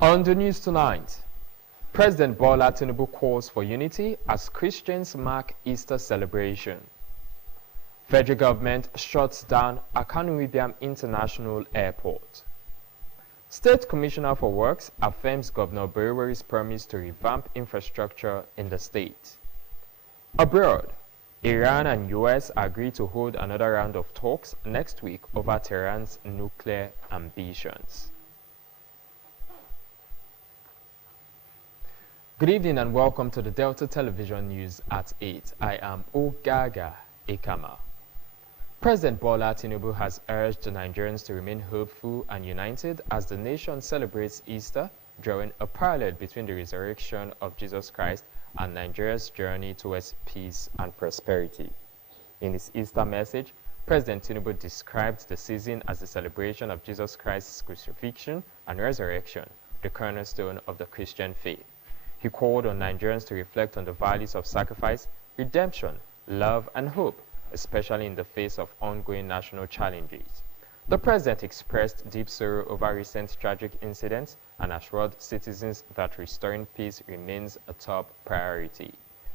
On the news tonight, President Bola Tinubu calls for unity as Christians mark Easter celebration. Federal government shuts down Akanu Ibiam International Airport. State Commissioner for Works affirms Governor Brewery's promise to revamp infrastructure in the state. Abroad, Iran and US agree to hold another round of talks next week over Tehran's nuclear ambitions. Good evening and welcome to the Delta Television News at 8. I am Ogaga Ekama. President Bola Tinubu has urged Nigerians to remain hopeful and united as the nation celebrates Easter, drawing a parallel between the resurrection of Jesus Christ and Nigeria's journey towards peace and prosperity. In his Easter message, President Tinubu described the season as the celebration of Jesus Christ's crucifixion and resurrection, the cornerstone of the Christian faith. He called on Nigerians to reflect on the values of sacrifice, redemption, love, and hope, especially in the face of ongoing national challenges. The president expressed deep sorrow over recent tragic incidents and assured citizens that restoring peace remains a top priority.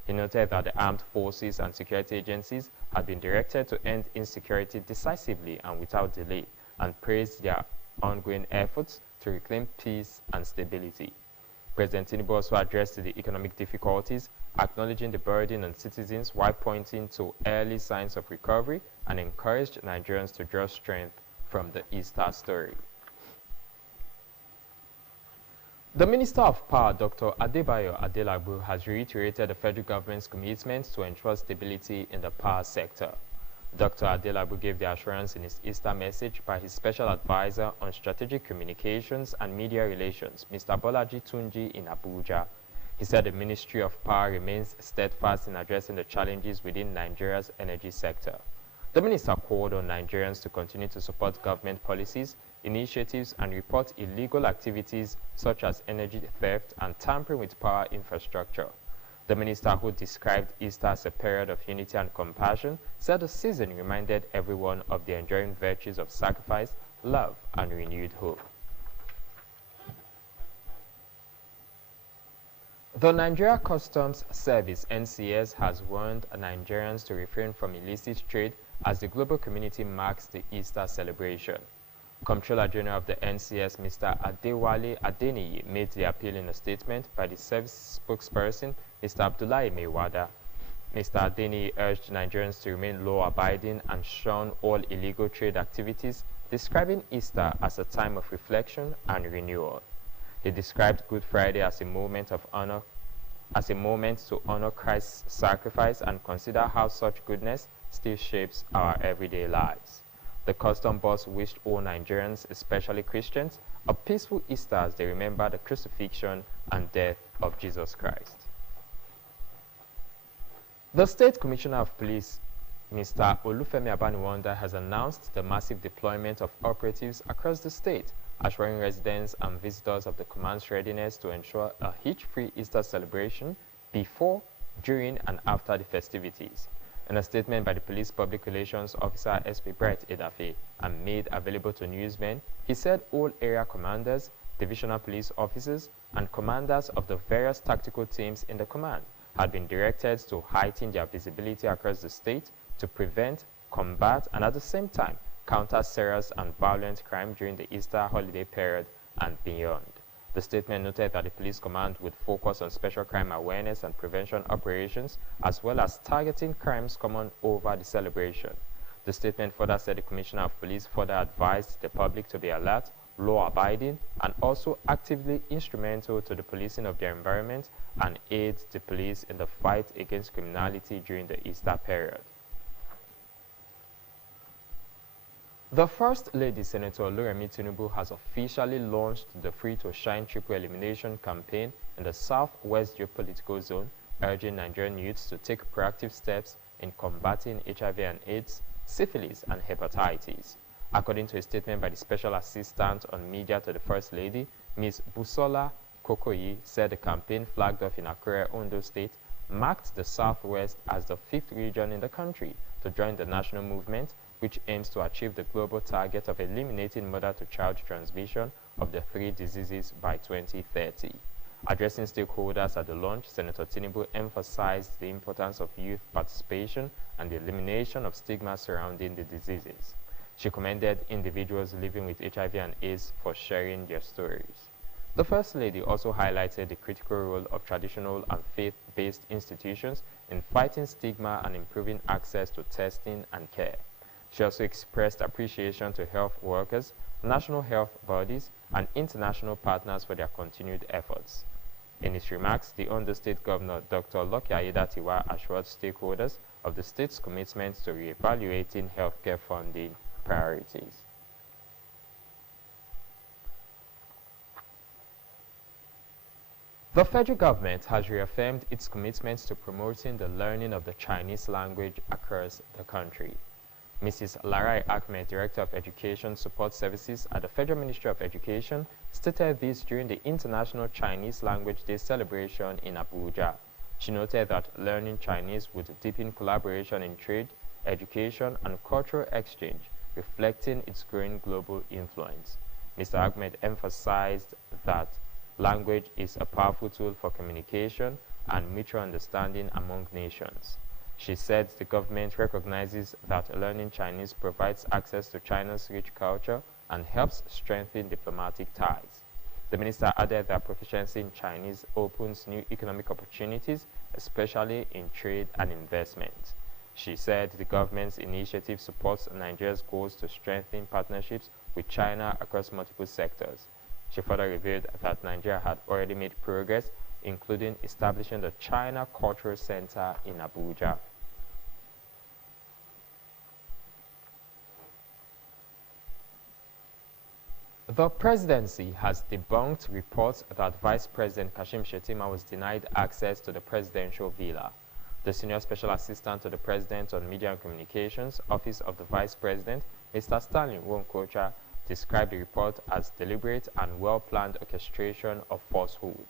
He noted that the armed forces and security agencies have been directed to end insecurity decisively and without delay, and praised their ongoing efforts to reclaim peace and stability. President Tinubu also addressed the economic difficulties, acknowledging the burden on citizens while pointing to early signs of recovery, and encouraged Nigerians to draw strength from the Easter story. The Minister of Power, Dr. Adebayo Adelagbo, has reiterated the federal government's commitment to ensure stability in the power sector. Dr. Adelagbo gave the assurance in his Easter message by his special advisor on strategic communications and media relations, Mr. Bolaji Tunji, in Abuja. He said the Ministry of Power remains steadfast in addressing the challenges within Nigeria's energy sector. The minister called on Nigerians to continue to support government policies, initiatives, and report illegal activities such as energy theft and tampering with power infrastructure. The minister, who described Easter as a period of unity and compassion, said the season reminded everyone of the enduring virtues of sacrifice, love, and renewed hope. The Nigeria Customs Service (NCS) has warned Nigerians to refrain from illicit trade as the global community marks the Easter celebration. Comptroller General of the NCS, Mr. Adewale Adeniyi, made the appeal in a statement by the service spokesperson, Mr. Abdullahi Mewada. Mr. Adeniyi urged Nigerians to remain law-abiding and shun all illegal trade activities, describing Easter as a time of reflection and renewal. He described Good Friday as a moment to honor Christ's sacrifice and consider how such goodness still shapes our everyday lives. The custom boss wished all Nigerians, especially Christians, a peaceful Easter as they remember the crucifixion and death of Jesus Christ. The State Commissioner of Police, Mr. Olufemi Abaniwanda, has announced the massive deployment of operatives across the state, assuring residents and visitors of the command's readiness to ensure a hitch-free Easter celebration before, during, and after the festivities. In a statement by the Police Public Relations Officer SP Bright Edafe and made available to newsmen, he said all area commanders, divisional police officers, and commanders of the various tactical teams in the command had been directed to heighten their visibility across the state to prevent, combat, and at the same time counter serious and violent crime during the Easter holiday period and beyond. The statement noted that the police command would focus on special crime awareness and prevention operations, as well as targeting crimes common over the celebration. The statement further said the Commissioner of Police further advised the public to be alert, law-abiding, and also actively instrumental to the policing of their environment and aid the police in the fight against criminality during the Easter period. The First Lady, Senator Oluremi Tinubu, has officially launched the Free to Shine Triple Elimination campaign in the Southwest Geopolitical Zone, urging Nigerian youths to take proactive steps in combating HIV and AIDS, syphilis, and hepatitis. According to a statement by the Special Assistant on Media to the First Lady, Ms. Busola Kokoyi said the campaign, flagged off in Akure, Ondo State, marked the Southwest as the 5th region in the country to join the national movement which aims to achieve the global target of eliminating mother-to-child transmission of the three diseases by 2030. Addressing stakeholders at the launch, Senator Tinubu emphasized the importance of youth participation and the elimination of stigma surrounding the diseases. She commended individuals living with HIV and AIDS for sharing their stories. The First Lady also highlighted the critical role of traditional and faith-based institutions in fighting stigma and improving access to testing and care. She also expressed appreciation to health workers, national health bodies, and international partners for their continued efforts. In his remarks, the Ondo State Governor, Dr. Lucky Aiyedatiwa, assured stakeholders of the state's commitment to re-evaluating healthcare funding priorities. The federal government has reaffirmed its commitment to promoting the learning of the Chinese language across the country. Mrs. Larai Ahmed, Director of Education Support Services at the Federal Ministry of Education, stated this during the International Chinese Language Day celebration in Abuja. She noted that learning Chinese would deepen collaboration in trade, education, and cultural exchange, reflecting its growing global influence. Mr. Ahmed emphasized that language is a powerful tool for communication and mutual understanding among nations. She said the government recognizes that learning Chinese provides access to China's rich culture and helps strengthen diplomatic ties. The minister added that proficiency in Chinese opens new economic opportunities, especially in trade and investment. She said the government's initiative supports Nigeria's goals to strengthen partnerships with China across multiple sectors. She further revealed that Nigeria had already made progress, including establishing the China Cultural Center in Abuja. The presidency has debunked reports that Vice President Kashim Shettima was denied access to the presidential villa. The Senior Special Assistant to the President on Media and Communications, Office of the Vice President, Mr. Stanley Nwonkocha, described the report as deliberate and well-planned orchestration of falsehood.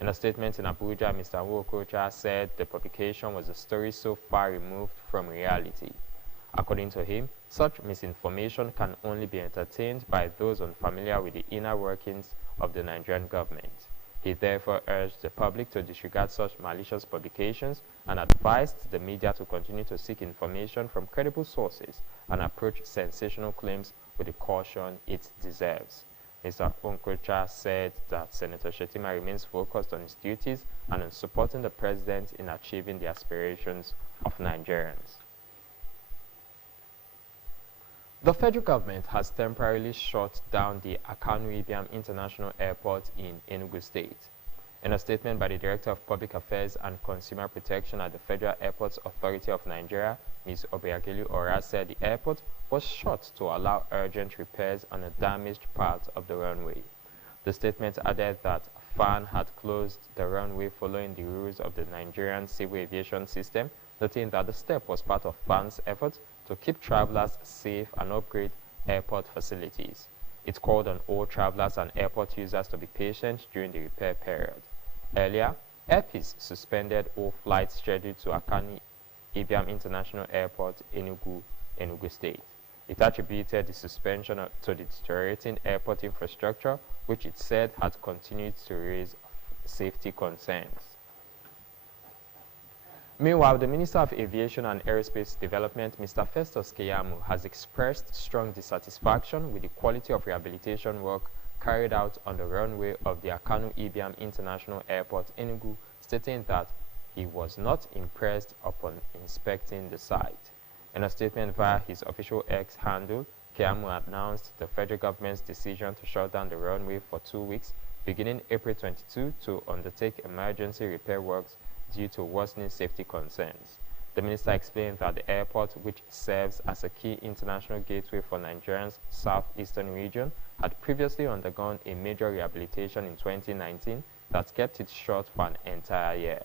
In a statement in Abuja, Mr. Nwonkocha said the publication was a story so far removed from reality. According to him, such misinformation can only be entertained by those unfamiliar with the inner workings of the Nigerian government. He therefore urged the public to disregard such malicious publications and advised the media to continue to seek information from credible sources and approach sensational claims with the caution it deserves. Mr. Nwonkocha said that Senator Shettima remains focused on his duties and on supporting the president in achieving the aspirations of Nigerians. The federal government has temporarily shut down the Akanu Ibiam International Airport in Enugu State. In a statement by the Director of Public Affairs and Consumer Protection at the Federal Airports Authority of Nigeria, Ms. Obiagelu Ora, said the airport was shut to allow urgent repairs on a damaged part of the runway. The statement added that FAN had closed the runway following the rules of the Nigerian Civil Aviation System, noting that the step was part of FAN's efforts to keep travelers safe and upgrade airport facilities. It called on all travelers and airport users to be patient during the repair period. Earlier, Air Peace suspended all flights scheduled to Akanu Ibiam International Airport, Enugu State. It attributed the suspension to the deteriorating airport infrastructure, which it said had continued to raise safety concerns. Meanwhile, the Minister of Aviation and Aerospace Development, Mr. Festus Keyamo, has expressed strong dissatisfaction with the quality of rehabilitation work carried out on the runway of the Akanu Ibiam International Airport, Enugu, stating that he was not impressed upon inspecting the site. In a statement via his official X handle, Keyamo announced the federal government's decision to shut down the runway for 2 weeks, beginning April 22, to undertake emergency repair works due to worsening safety concerns. The minister explained that the airport, which serves as a key international gateway for Nigeria's southeastern region, had previously undergone a major rehabilitation in 2019 that kept it shut for an entire year.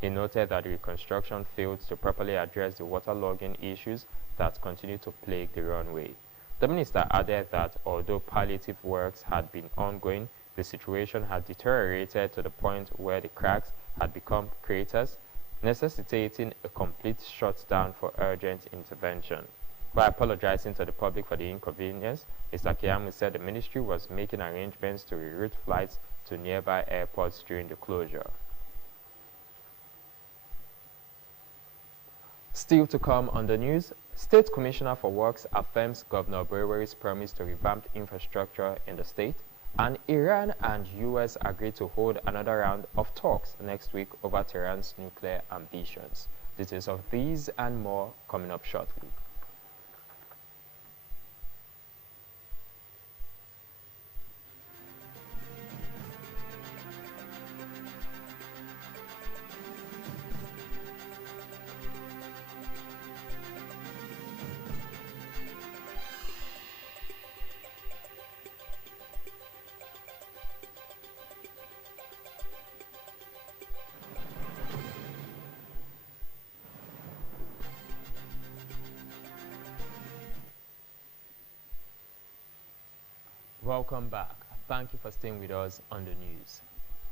He noted that the reconstruction failed to properly address the waterlogging issues that continue to plague the runway. The minister added that although palliative works had been ongoing, the situation had deteriorated to the point where the cracks had become craters, necessitating a complete shutdown for urgent intervention. While apologizing to the public for the inconvenience, Mr. Keyamo said the ministry was making arrangements to reroute flights to nearby airports during the closure. Still to come on the news, State Commissioner for Works affirms Governor Oborevwori's promise to revamp infrastructure in the state, and Iran and US agreed to hold another round of talks next week over Tehran's nuclear ambitions. Details of these and more coming up shortly. Welcome back. Thank you for staying with us on the news.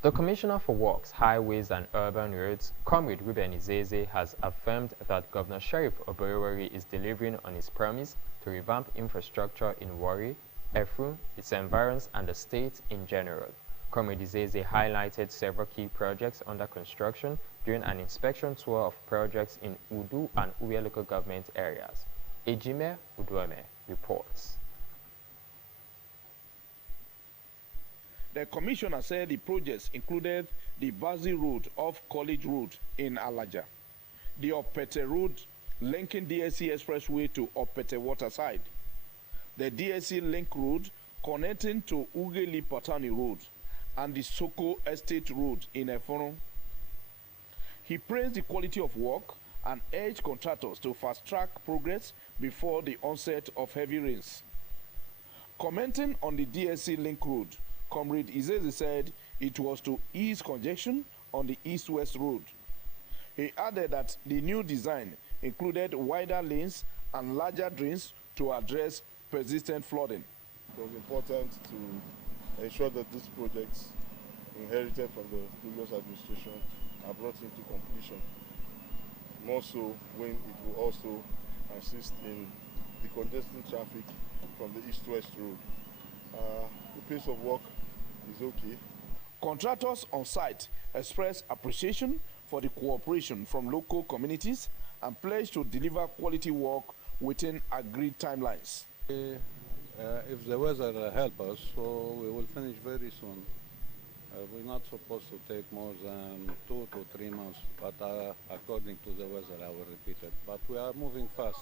The Commissioner for Works, Highways and Urban Roads, Comrade Reuben Izeze, has affirmed that Governor Sheriff Oborevwori is delivering on his promise to revamp infrastructure in Warri, Efru, its environs, and the state in general. Comrade Izeze highlighted several key projects under construction during an inspection tour of projects in Udu and Uwe local government areas. Ejime Udueme reports. The commissioner said the projects included the Bazi Road off College Road in Alaja, the Opete Road linking DSC Expressway to Opete Waterside, the DSC Link Road connecting to Ugeli Patani Road, and the Soko Estate Road in Eforo. He praised the quality of work and urged contractors to fast-track progress before the onset of heavy rains. Commenting on the DSC Link Road, Comrade Izeze said it was to ease congestion on the east-west road. He added that the new design included wider lanes and larger drains to address persistent flooding. It was important to ensure that these projects inherited from the previous administration are brought into completion. More so when it will also assist in decongesting traffic from the east-west road. The pace of work is okay. Contractors on site expressed appreciation for the cooperation from local communities and pledged to deliver quality work within agreed timelines. If the weather helps us, so we will finish very soon. We're not supposed to take more than 2 to 3 months, but according to the weather, I will repeat it. But we are moving fast.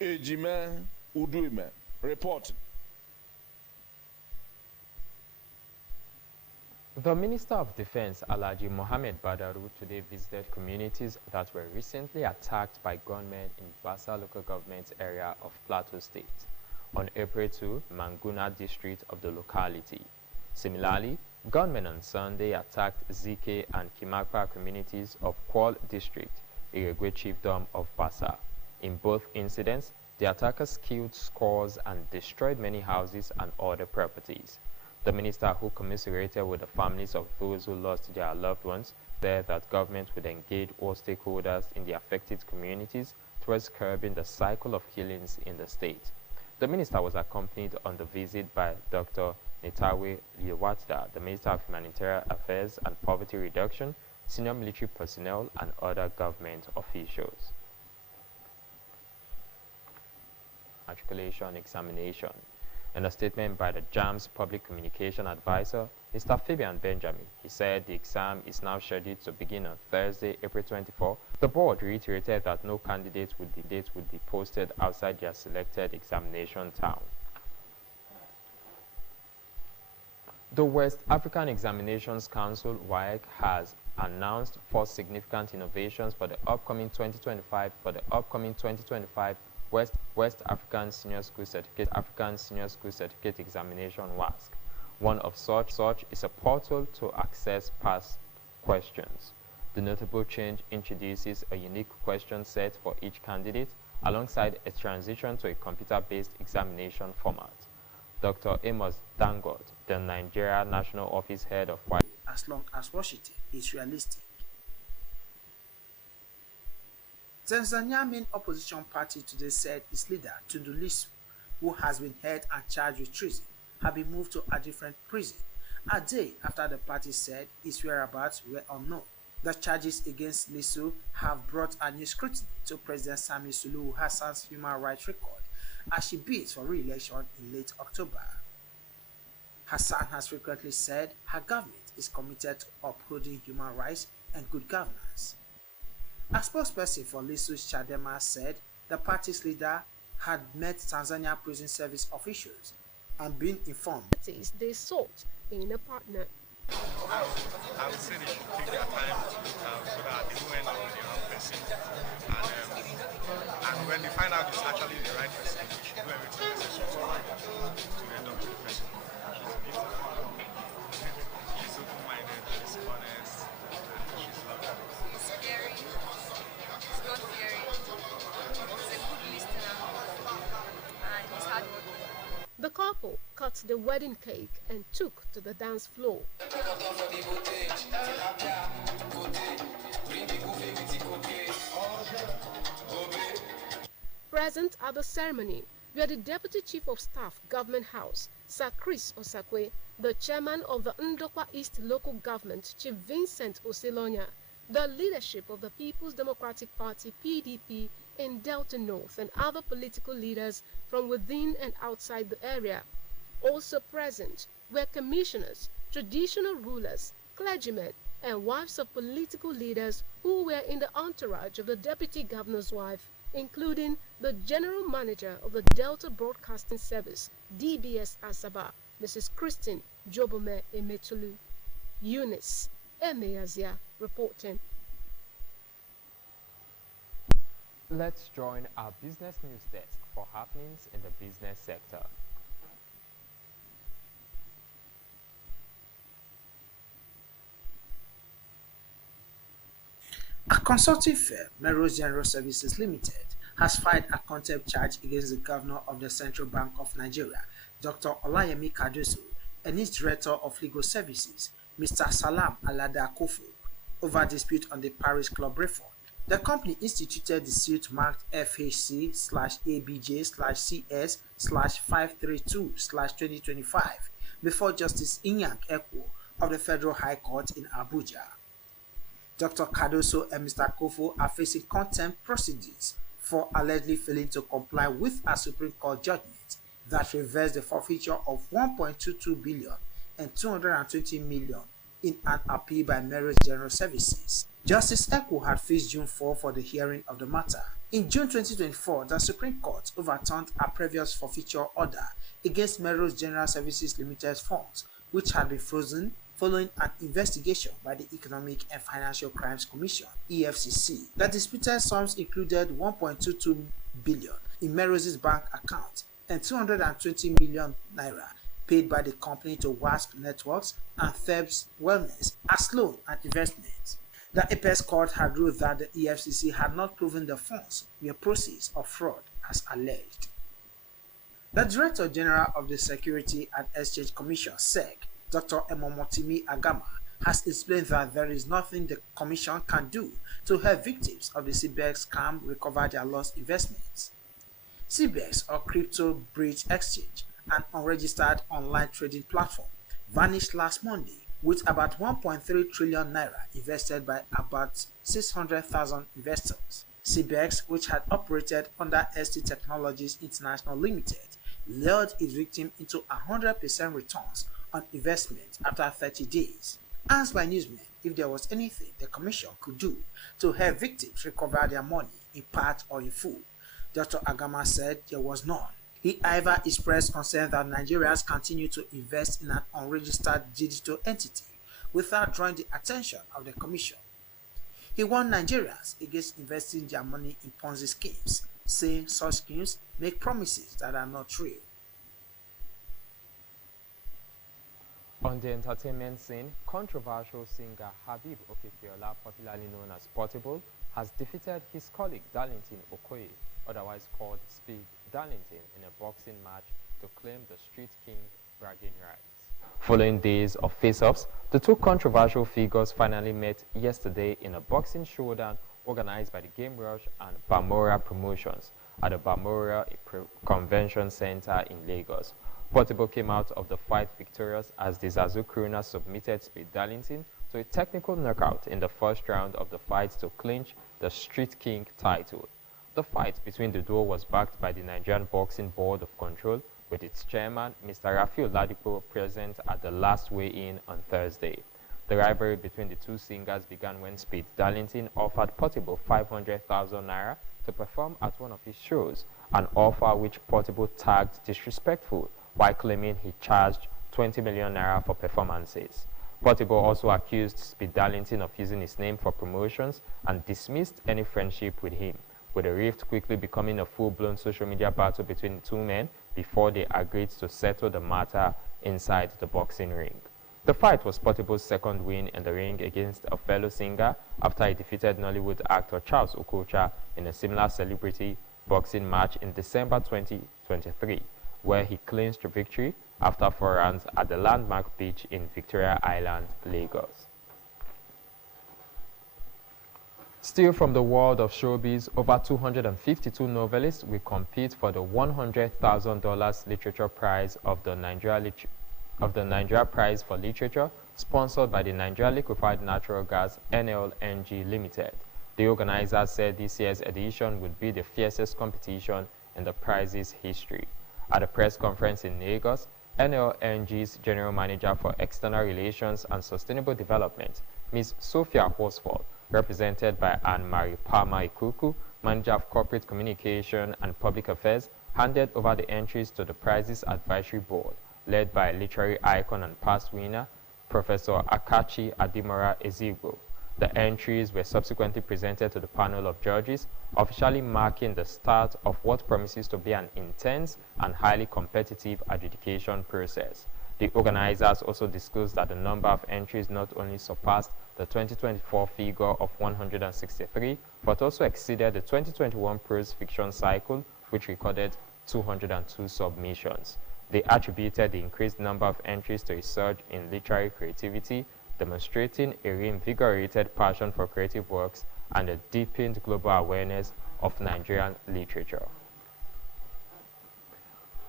Ejime Udueme reporting. The Minister of Defense, Alhaji Mohammed Badaru, today visited communities that were recently attacked by gunmen in Basa local government area of Plateau State. On April 2, Manguna district of the locality. Similarly, gunmen on Sunday attacked Zike and Kimakpa communities of Kwal district, Iregwe chiefdom of Basa. In both incidents, the attackers killed scores and destroyed many houses and other properties. The minister, who commiserated with the families of those who lost their loved ones, said that government would engage all stakeholders in the affected communities towards curbing the cycle of killings in the state. The minister was accompanied on the visit by Dr. Netawe Liwatda, the Minister of Humanitarian Affairs and Poverty Reduction, senior military personnel, and other government officials. Matriculation examination. In a statement by the JAM's Public Communication Advisor, Mr. Fabian Benjamin, he said the exam is now scheduled to begin on Thursday, April 24. The board reiterated that no candidate would be posted outside their selected examination town. The West African Examinations Council, WAEC, has announced 4 significant innovations for the upcoming 2025 West African Senior School Certificate Examination WASC. One of such is a portal to access past questions. The notable change introduces a unique question set for each candidate alongside a transition to a computer-based examination format. Dr. Amos Dangot, the Nigeria National Office Head of WAEC. As long as Washington is realistic. Tanzania main opposition party today said its leader, Tundu Lissu, who has been held and charged with treason, had been moved to a different prison a day after the party said his whereabouts were unknown. The charges against Lissu have brought a new scrutiny to President Samia Suluhu Hassan's human rights record as she bids for re-election in late October. Hassan has frequently said her government is committed to upholding human rights and good governance. A spokesperson for Lissu's Chadema said the party's leader had met Tanzania prison service officials and been informed they sought in a partner. I would say they should take their time so that they don't end up with the wrong person. And when they find out it's actually the right person, they should do everything necessary to end up with the person. She's open-minded, she's honest, and she's lovely. He's scary, he's not fearing, he's a good listener, and he's hardworking. The couple cut the wedding cake and took to the dance floor. Present at the ceremony were the Deputy Chief of Staff, Government House, Sir Chris Osakwe, the Chairman of the Ndokwa East Local Government, Chief Vincent Osilonya, the leadership of the People's Democratic Party, PDP, in Delta North, and other political leaders from within and outside the area. Also present were commissioners, traditional rulers, clergymen, and wives of political leaders who were in the entourage of the Deputy Governor's wife, including the General Manager of the Delta Broadcasting Service, DBS Asaba, Mrs. Christine Jobome Emetulu. Eunice Emeazia reporting. Let's join our business news desk for happenings in the business sector. A consulting firm, Melrose General Services Limited, has filed a contempt charge against the Governor of the Central Bank of Nigeria, Dr. Olayemi Cardoso, and his Director of Legal Services, Mr. Salam Alada Kofu, over dispute on the Paris Club reform. The company instituted the suit marked FHC/ABJ/CS/532/2025 before Justice Inyang Ekwo of the Federal High Court in Abuja. Dr. Cardoso and Mr. Kofu are facing contempt proceedings for allegedly failing to comply with a Supreme Court judgment that reversed the forfeiture of 1.22 billion and 220 million in an appeal by Melrose General Services. Justice Ekwo had fixed June 4 for the hearing of the matter. In June 2024, the Supreme Court overturned a previous forfeiture order against Melrose General Services Limited's funds, which had been frozen following an investigation by the Economic and Financial Crimes Commission, EFCC. The disputed sums included 1.22 billion in Melrose's bank account and 220 million naira paid by the company to WASP Networks and Thebs Wellness as loan and investment. The Apex Court had ruled that the EFCC had not proven the funds were proceeds of fraud as alleged. The Director General of the Security and Exchange Commission, SEC, Dr. Emomotimi Agama, has explained that there is nothing the Commission can do to help victims of the CBEX scam recover their lost investments. CBEX, or Crypto Bridge Exchange, an unregistered online trading platform, vanished last Monday with about 1.3 trillion naira invested by about 600,000 investors. CBEX, which had operated under ST Technologies International Limited, lured its victim into 100% returns on investment after 30 days. Asked by newsmen if there was anything the Commission could do to help victims recover their money in part or in full, Dr. Agama said there was none. He, however, expressed concern that Nigerians continue to invest in an unregistered digital entity without drawing the attention of the Commission. He warned Nigerians against investing their money in Ponzi schemes, saying such schemes make promises that are not real. On the entertainment scene, controversial singer Habib Okekiola, popularly known as Portable, has defeated his colleague Darlington Okoye, otherwise called Speed Darlington, in a boxing match to claim the Street King bragging rights. Following days of face-offs, the two controversial figures finally met yesterday in a boxing showdown organized by the Game Rush and Bamora Promotions at the Bamora Convention Center in Lagos. Portable came out of the fight victorious as the Zazu Krona submitted Speed Darlington to a technical knockout in the first round of the fight to clinch the Street King title. The fight between the duo was backed by the Nigerian Boxing Board of Control, with its chairman, Mr. Rafiu Ladipo, present at the last weigh-in on Thursday. The rivalry between the two singers began when Speed Darlington offered Portable 500,000 naira to perform at one of his shows, an offer which Portable tagged disrespectful, while claiming he charged 20 million naira for performances. Portable also accused Speed Darlington of using his name for promotions and dismissed any friendship with him, with the rift quickly becoming a full-blown social media battle between the two men before they agreed to settle the matter inside the boxing ring. The fight was Portable's second win in the ring against a fellow singer after he defeated Nollywood actor Charles Okocha in a similar celebrity boxing match in December 2023, where he clinched victory after 4 rounds at the landmark beach in Victoria Island, Lagos. Still from the world of showbiz, over 252 novelists will compete for the $100,000 literature prize of the Nigeria Prize for Literature, sponsored by the Nigeria Liquefied Natural Gas NLNG Limited. The organizers said this year's edition would be the fiercest competition in the prize's history. At a press conference in Lagos, NLNG's General Manager for External Relations and Sustainable Development, Ms. Sophia Horsford, represented by Anne-Marie Palmer Ikuku, Manager of Corporate Communication and Public Affairs, handed over the entries to the prize's advisory board, led by literary icon and past winner, Professor Akachi Adimora Ezigbo. The entries were subsequently presented to the panel of judges, officially marking the start of what promises to be an intense and highly competitive adjudication process. The organizers also disclosed that the number of entries not only surpassed the 2024 figure of 163, but also exceeded the 2021 prose fiction cycle, which recorded 202 submissions. They attributed the increased number of entries to a surge in literary creativity, demonstrating a reinvigorated passion for creative works and a deepened global awareness of Nigerian literature.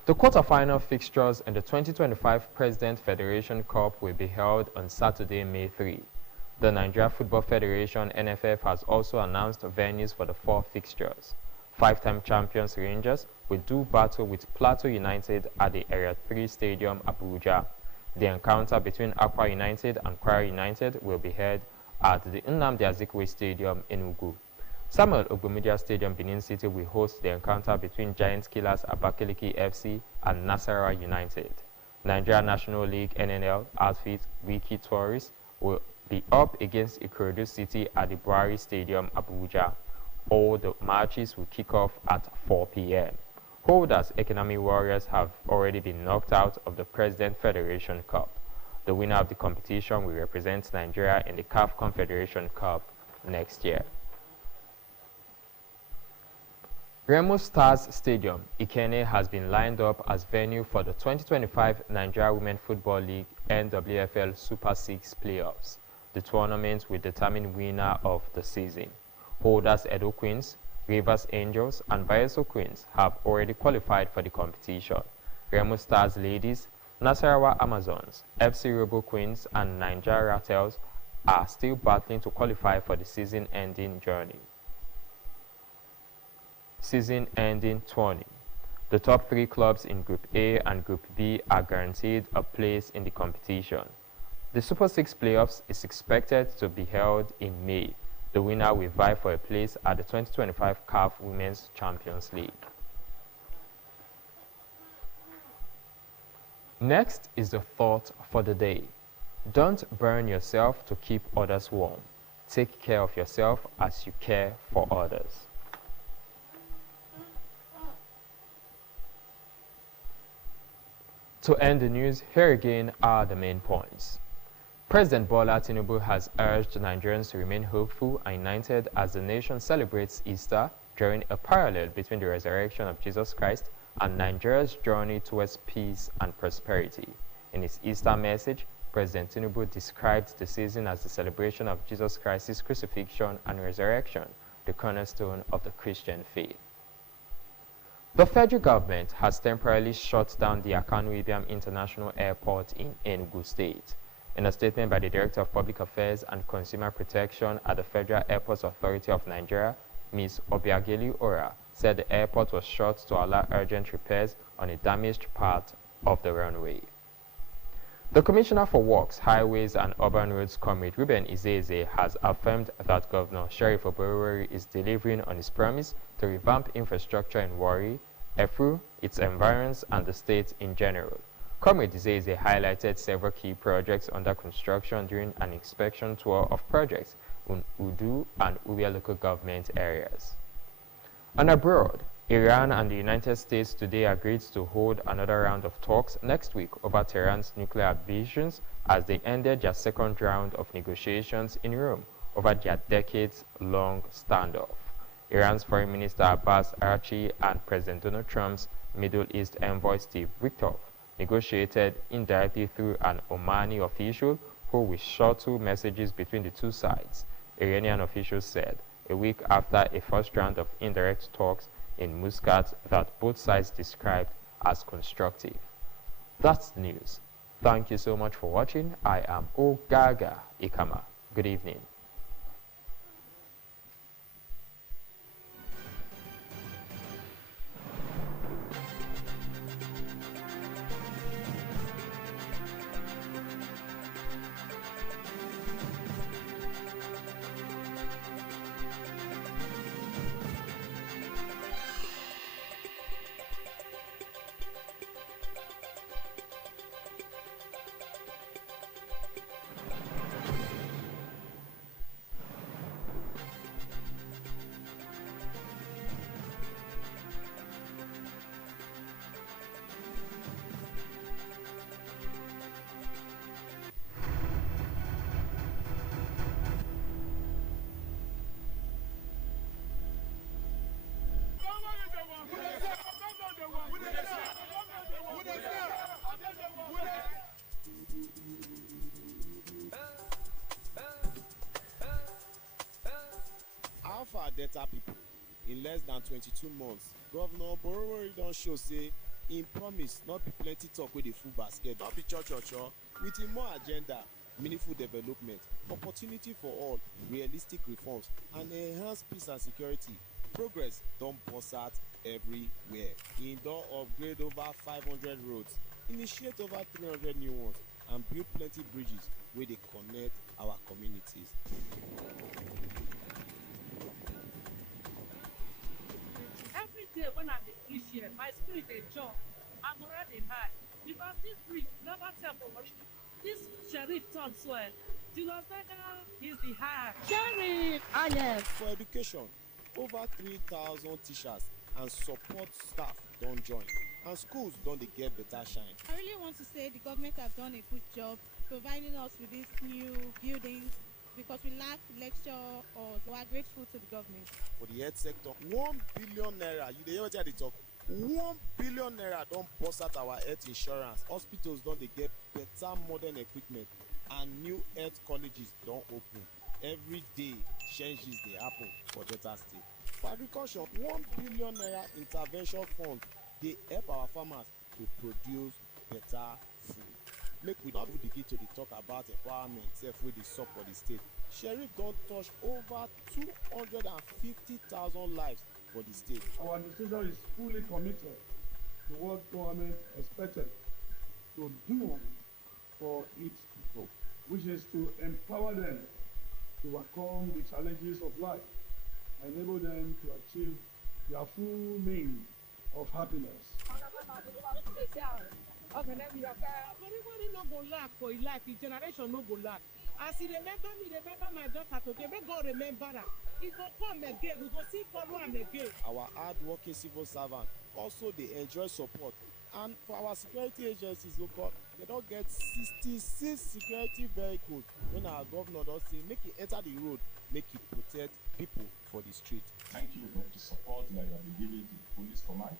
The quarterfinal fixtures in the 2025 President Federation Cup will be held on Saturday, May 3. The Nigeria Football Federation (NFF) has also announced venues for the 4 fixtures. 5-time champions Rangers will do battle with Plateau United at the Area 3 Stadium, Abuja. The encounter between Akwa United and Kwara United will be held at the Nnamdi Azikiwe Stadium in Enugu. Samuel Ogbomudia Stadium, Benin City will host the encounter between Giant Killers Abakaliki FC and Nasarawa United. Nigeria National League (NNL) outfit Wiki Tourists will be up against Ikorodu City at the Buhari Stadium, Abuja. All the matches will kick off at 4 p.m. Holders Economy Warriors have already been knocked out of the President Federation Cup. The winner of the competition will represent Nigeria in the CAF Confederation Cup next year. Remo Stars Stadium, Ikenne, has been lined up as venue for the 2025 Nigeria Women Football League NWFL Super 6 playoffs. The tournament will determine winner of the season. Holders Edo Queens, Rivers Angels, and Bayelsa Queens have already qualified for the competition. Remo Stars Ladies, Nasarawa Amazons, FC Robo Queens, and Nigeria Ratels are still battling to qualify for the season-ending journey. Season-ending tourney. The top 3 clubs in Group A and Group B are guaranteed a place in the competition. The Super 6 playoffs is expected to be held in May. The winner will vie for a place at the 2025 CAF Women's Champions League. Next is the thought for the day. Don't burn yourself to keep others warm. Take care of yourself as you care for others. To end the news, here again are the main points. President Bola Tinubu has urged Nigerians to remain hopeful and united as the nation celebrates Easter, drawing a parallel between the resurrection of Jesus Christ and Nigeria's journey towards peace and prosperity. In his Easter message, President Tinubu described the season as the celebration of Jesus Christ's crucifixion and resurrection, the cornerstone of the Christian faith. The federal government has temporarily shut down the Akanu Ibiam International Airport in Enugu State. In a statement by the Director of Public Affairs and Consumer Protection at the Federal Airports Authority of Nigeria, Ms. Obiageli Ora, said the airport was shut to allow urgent repairs on a damaged part of the runway. The Commissioner for Works, Highways and Urban Roads, Comrade Ruben Izeze, has affirmed that Governor Sheriff Oborowori is delivering on his promise to revamp infrastructure in Warri, Efru, its environs, and the state in general. Comrade Izeze highlighted several key projects under construction during an inspection tour of projects in Udu and Ubia local government areas. And abroad, Iran and the United States today agreed to hold another round of talks next week over Tehran's nuclear ambitions as they ended their second round of negotiations in Rome over their decades-long standoff. Iran's Foreign Minister Abbas Araghchi and President Donald Trump's Middle East envoy Steve Witkoff negotiated indirectly through an Omani official who will shuttle messages between the two sides, Iranian officials said, a week after a first round of indirect talks in Muscat that both sides described as constructive. That's the news. Thank you so much for watching. I am Ogaga Ikama. Good evening. Alpha Delta people, in less than 22 months, Governor Oborowori don show say im promise not be plenty talk with the full basket, not be cho with a more agenda, meaningful development, opportunity for all, realistic reforms, and enhanced peace and security. Progress don burst out everywhere. Im don upgrade over 500 roads, initiate over 300 new ones, and build plenty bridges wey dey connect our communities. Every day when I dey preach here, my spirit dey jump, my morale dey high, because this bridge never tell for what this sheriff talk so Julius Berger is the high. Sheriff Alex. For education, over 3,000 teachers and support staff don join, and schools don dey get better shine. I really want to say the government have done a good job providing us with these new buildings because we lack lecture or we are grateful to the government. For the health sector, 1 billion naira, you dey hear wetin I dey talk? 1 billion naira don burst out our health insurance. Hospitals don dey get better modern equipment and new health colleges don open. Every day, changes dey happen for Delta State. For agriculture, 1 billion naira intervention fund dey help our farmers to produce better food. Make we not begin to dey talk about empowerment sef wey dey sup for the state. Sheriff don touch over 250,000 lives for the state. Our administration is fully committed to what government expected to do for its people, which is to empower them to overcome the challenges of life, enable them to achieve their full meaning of happiness. Everybody no go lack for his life, his generation no go lack. As he remember me, remember my daughter today, make God remember her. He go come again, we go see follow him again. Our hard-working civil servants also dey enjoy support, and for our security agencies local, they don get 66 security vehicles when our governor don say make e enter the road, make e protect people for the street. Thank you for the support that you have been giving to the police command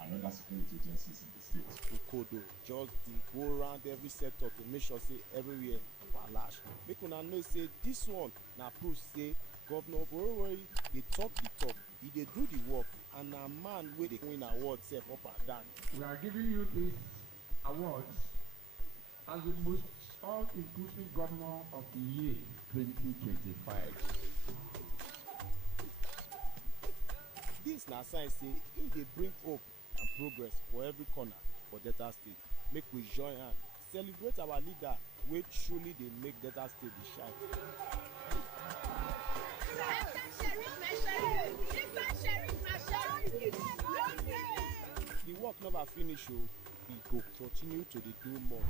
and other security agencies in the state. Okodo just dey go round every sector to make sure say everywhere balash. Make una know say this one na proof say Governor Borowori dey talk the talk, he dey do the work, and na man wey dey win award sef up and down. We are giving you these awards as the most all-inclusive governor of the year 2025. Dis na sign say e dey bring hope and progress for every corner for Delta State. Make we join hand celebrate our leader wey truly dey make Delta State dey shine. The work never finish o, we go continue to dey do more.